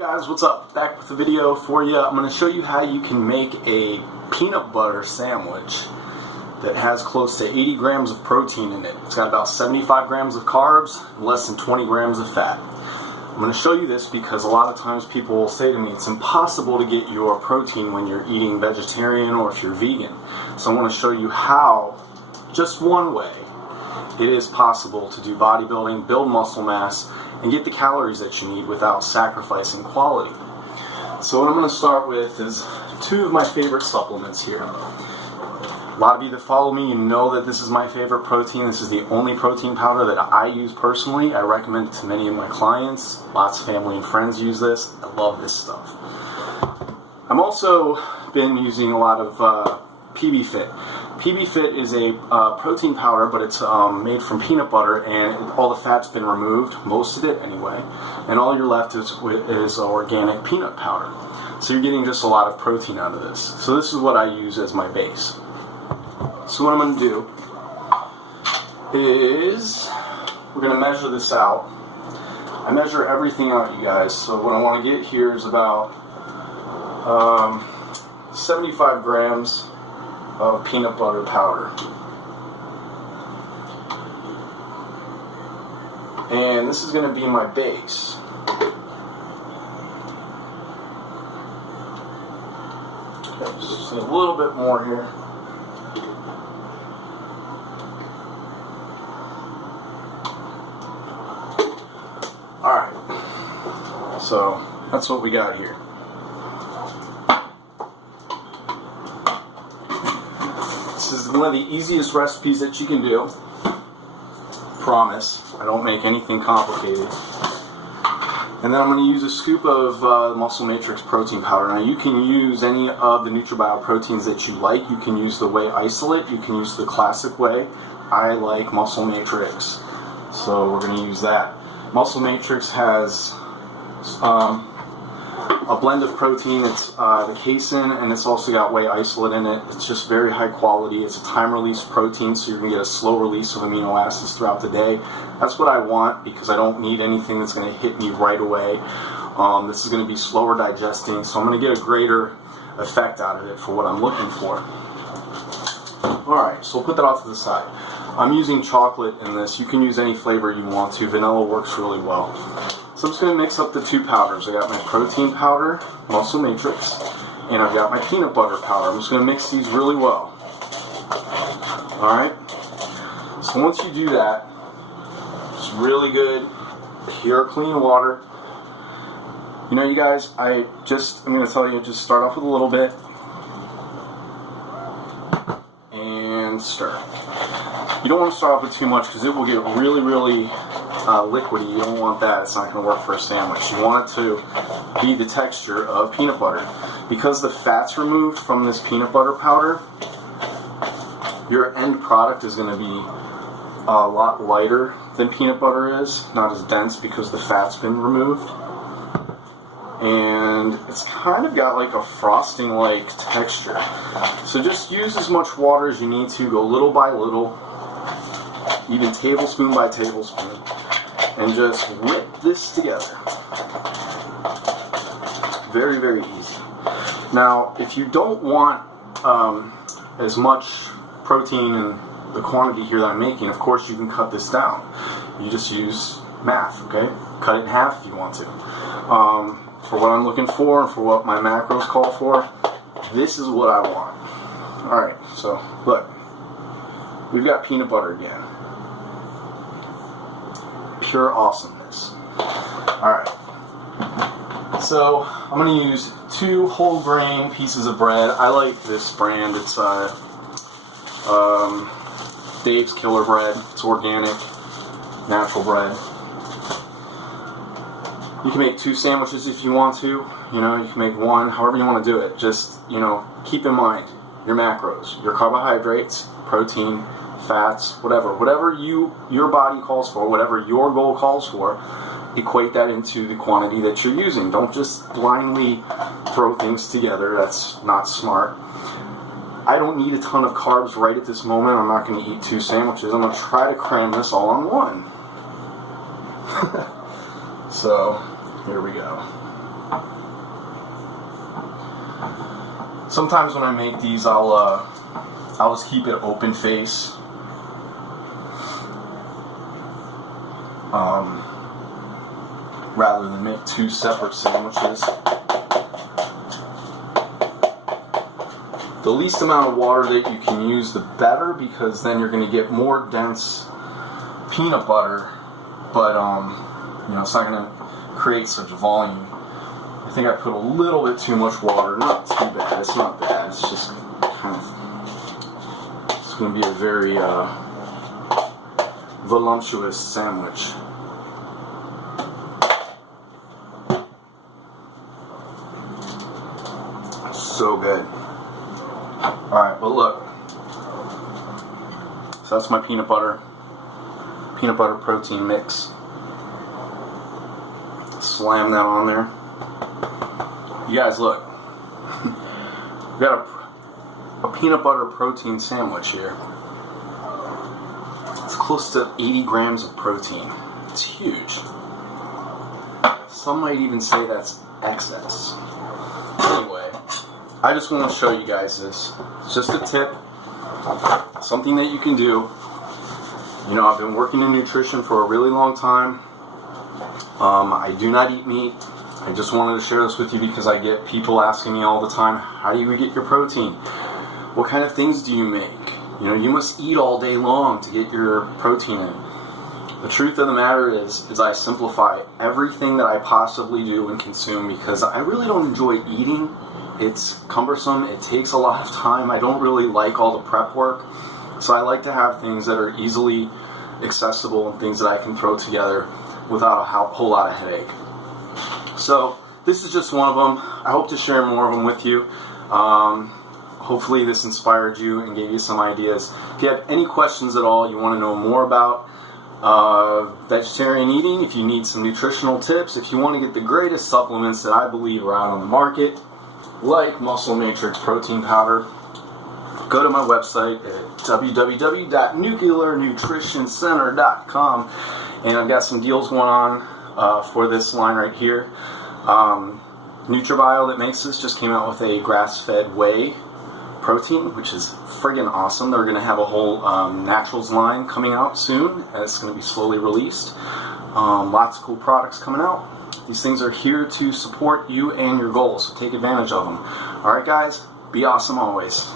Guys, what's up? Back with a video for you. I'm going to show you how you can make a peanut butter sandwich that has close to 80 grams of protein in it. It's got about 75 grams of carbs and less than 20 grams of fat. I'm going to show you this because a lot of times people will say to me it's impossible to get your protein when you're eating vegetarian or if you're vegan. So I want to show you how, just one way, it is possible to do bodybuilding, build muscle mass, and get the calories that you need without sacrificing quality. So what I'm going to start with is two of my favorite supplements here. A lot of you that follow me, you know that this is my favorite protein. This is the only protein powder that I use personally. I recommend it to many of my clients. Lots of family and friends use this. I love this stuff. I'm also been using a lot of PB Fit. PB Fit is a protein powder, but it's made from peanut butter, and all the fat's been removed, most of it anyway, and all you're left is organic peanut powder. So you're getting just a lot of protein out of this. So this is what I use as my base. So what I'm going to do is we're going to measure this out. I measure everything out, you guys. So what I want to get here is about 75 grams of peanut butter powder. And this is going to be my base. Just a little bit more here. Alright, so that's what we got here. This is one of the easiest recipes that you can do. Promise. I don't make anything complicated. And then I'm going to use a scoop of Muscle Matrix protein powder. Now you can use any of the NutraBio proteins that you like. You can use the whey isolate. You can use the classic whey. I like Muscle Matrix, so we're going to use that. Muscle Matrix has a blend of protein. It's the casein, and it's also got whey isolate in it. It's just very high quality. It's a time-release protein, so you're going to get a slow release of amino acids throughout the day. That's what I want because I don't need anything that's going to hit me right away. This is going to be slower digesting, so I'm going to get a greater effect out of it for what I'm looking for. Alright, so we'll put that off to the side. I'm using chocolate in this. You can use any flavor you want to. Vanilla works really well. So I'm just going to mix up the two powders. I got my protein powder, Muscle Matrix, and I've got my peanut butter powder. I'm just going to mix these really well. Alright? So once you do that, just really good, pure, clean water. You know, you guys, I'm going to tell you, just start off with a little bit and stir. You don't want to start off with too much because it will get really, really liquidy. You don't want that. It's not going to work for a sandwich. You want it to be the texture of peanut butter. Because the fat's removed from this peanut butter powder, your end product is going to be a lot lighter than peanut butter is. Not as dense because the fat's been removed. And it's kind of got like a frosting-like texture. So just use as much water as you need to. Go little by little, even tablespoon by tablespoon, and just whip this together. Very, very easy. Now, if you don't want as much protein in the quantity here that I'm making, of course you can cut this down. You just use math, okay? Cut it in half if you want to. For what I'm looking for and for what my macros call for, this is what I want. Alright, so look. We've got peanut butter again. Pure awesomeness. Alright. So I'm going to use 2 whole grain pieces of bread. I like this brand. It's Dave's Killer Bread. It's organic, natural bread. You can make 2 sandwiches if you want to. You know, you can make 1, however you want to do it. Just, you know, keep in mind your macros, your carbohydrates, protein, fats, whatever your body calls for, whatever your goal calls for, equate that into the quantity that you're using. Don't just blindly throw things together. That's not smart. I don't need a ton of carbs right at this moment. I'm not going to eat 2 sandwiches. I'm going to try to cram this all on one. So, here we go. Sometimes when I make these, I'll just keep it open face. Rather than make two separate sandwiches. The least amount of water that you can use, the better, because then you're going to get more dense peanut butter, but you know, it's not going to create such volume. I think I put a little bit too much water. Not too bad. It's not bad. It's just kind of, it's going to be a very voluptuous sandwich. So good. Alright, well look. So that's my peanut butter protein mix. Slam that on there. You guys look. We got a peanut butter protein sandwich here. It's close to 80 grams of protein. It's huge. Some might even say that's excess. Anyway, I just want to show you guys this. It's just a tip, something that you can do. You know, I've been working in nutrition for a really long time. I do not eat meat. I just wanted to share this with you because I get people asking me all the time, how do you get your protein? What kind of things do you make? You know, you must eat all day long to get your protein in. The truth of the matter is I simplify everything that I possibly do and consume because I really don't enjoy eating. It's cumbersome, it takes a lot of time, I don't really like all the prep work, so I like to have things that are easily accessible and things that I can throw together without a whole lot of headache. So this is just one of them. I hope to share more of them with you. Hopefully this inspired you and gave you some ideas. If you have any questions at all, you want to know more about vegetarian eating, if you need some nutritional tips, if you want to get the greatest supplements that I believe are out on the market, like Muscle Matrix Protein Powder, go to my website at www.nuclearnutritioncenter.com, and I've got some deals going on for this line right here. NutriBio that makes this just came out with a grass-fed whey protein, which is friggin' awesome. They're going to have a whole naturals line coming out soon, and it's going to be slowly released. Lots of cool products coming out. These things are here to support you and your goals, so take advantage of them. Alright guys, be awesome always.